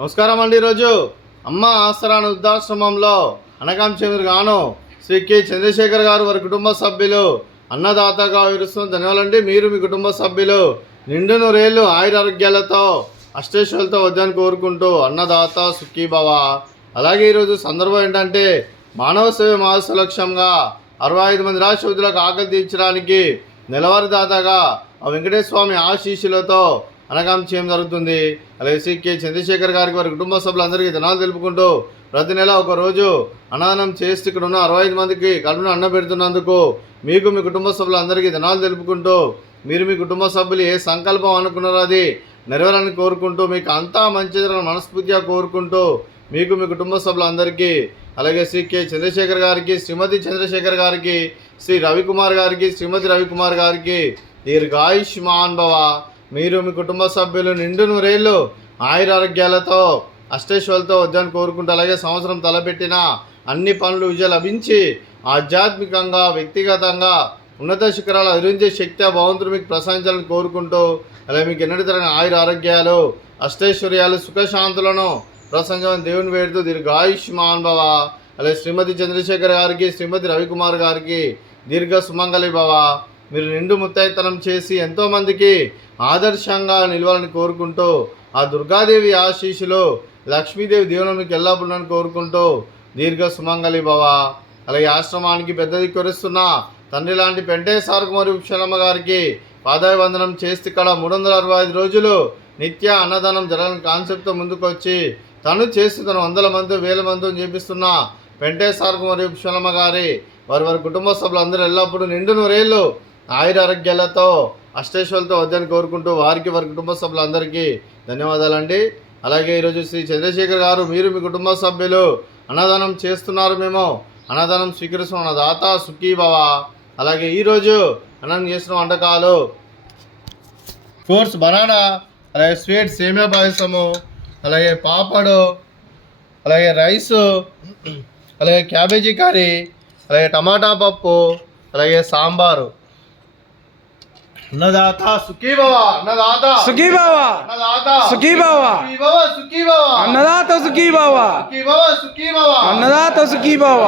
నమస్కారం అండి. ఈరోజు అమ్మ ఆసరాన వృద్ధాశ్రమంలో అనకాం చెందిన గాను శ్రీ కె చంద్రశేఖర్ గారు వారి కుటుంబ సభ్యులు అన్నదాతగా విరుస్తున్న ధన్యవాదాలండి. మీరు మీ కుటుంబ సభ్యులు నిండు నూరేళ్ళు ఆయురారోగ్యాలతో అష్టేశ్వరులతో వద్దని కోరుకుంటూ అన్నదాత సుఖీభవ. అలాగే ఈరోజు సందర్భం ఏంటంటే మానవ సేవ మహోత్సవ లక్ష్యంగా 65 మంది రాష్ట్రపతులకు ఆకలి తీర్చడానికి నెలవారీ దాతగా ఆ వెంకటేశ్వర స్వామి ఆశీస్సులతో అనకాం చేయడం జరుగుతుంది. అలాగే శ్రీ కె చంద్రశేఖర్ గారికి వారి కుటుంబ సభ్యులందరికీ ధనాలు తెలుపుకుంటూ ప్రతి నెల ఒకరోజు అన్నదానం చేస్తూ ఇక్కడ ఉన్న 65 మందికి కడుపును అన్నం పెడుతున్నందుకు మీకు మీ కుటుంబ సభ్యులందరికీ ధనాలు తెలుపుకుంటూ మీరు మీ కుటుంబ సభ్యులు ఏ సంకల్పం అనుకున్నారో అది నెరవేరాలని కోరుకుంటూ మీకు అంతా మంచి జరగాలని మనస్ఫూర్తిగా కోరుకుంటూ మీకు మీ కుటుంబ సభ్యులందరికీ అలాగే శ్రీ కె చంద్రశేఖర్ గారికి, శ్రీమతి చంద్రశేఖర్ గారికి, శ్రీ రవికుమార్ గారికి, శ్రీమతి రవికుమార్ గారికి దీర్ఘాయుష్మాన్ భవ. మీరు మీ కుటుంబ సభ్యులు నిండు నూరేళ్ళు ఆయురారోగ్యాలతో అష్టేశ్వరులతో వద్దని కోరుకుంటూ అలాగే సంవత్సరం తలపెట్టిన అన్ని పనులు విజయం లభించి ఆధ్యాత్మికంగా వ్యక్తిగతంగా ఉన్నత శిఖరాలు అధిరించే శక్తి ఆ భగవంతుడు మీకు ప్రసాదించాలని కోరుకుంటూ అలాగే మీకు ఎన్నటి తరగని ఆయురారోగ్యాలు అష్టైశ్వర్యాలు సుఖశాంతులను ప్రసంగం దేవుని వేడుతూ దీర్ఘాయుష్మాన్ భవ. అలాగే శ్రీమతి చంద్రశేఖర్ గారికి, శ్రీమతి రవికుమార్ గారికి దీర్ఘ సుమంగళి భవ. మీరు నిండు ముత్తైతనం చేసి ఎంతోమందికి ఆదర్శంగా నిలవాలని కోరుకుంటూ ఆ దుర్గాదేవి ఆశీస్సులు లక్ష్మీదేవి దీవెన మీకు ఎల్లప్పుడూ కోరుకుంటూ దీర్ఘ సుమంగళి భవ. అలాగే ఆశ్రమానికి పెద్ద దిక్కురిస్తున్న తండ్రి లాంటి పెంటే సారకుమారి ఉక్షలమ్మ గారికి పాదాభివందనం చేస్తే ఇక్కడ 365 రోజులు నిత్య అన్నదానం జరగాలని కాన్సెప్ట్తో ముందుకు వచ్చి తను చేస్తూ తను 100 మంది 1000 మందితో చేపిస్తున్న పెంటే సారకుమారి ఉక్షలమ్మ గారి వారి కుటుంబ సభ్యులందరూ ఎల్లప్పుడూ నిండు నూరేళ్ళు ఆయురారోగ్యాలతో అష్టేశ్వరులతో వద్దని కోరుకుంటూ వారికి వారి కుటుంబ సభ్యులందరికీ ధన్యవాదాలండి. అలాగే ఈరోజు శ్రీ చంద్రశేఖర్ గారు మీరు మీ కుటుంబ సభ్యులు అన్నదానం చేస్తున్నారు, మేము అన్నదానం స్వీకరిస్తున్న దాత సుఖీభవ. అలాగే ఈరోజు అన్నం చేసిన వంటకాలు ఫ్రూట్స్ బనానా, అలాగే స్వీట్ సేమియా పాయసము, అలాగే పాపడు, అలాగే రైసు, అలాగే క్యాబేజీ కర్రీ, అలాగే టమాటా పప్పు, అలాగే సాంబారు. అన్నదాత సుఖీభవ, అన్నదాత సుఖీభవ, అన్నదాత సుఖీభవ, సుఖీభవ, సుఖీభవ, అన్నదాత సుఖీభవ, సుఖీభవ, సుఖీభవ, అన్నదాత సుఖీభవ.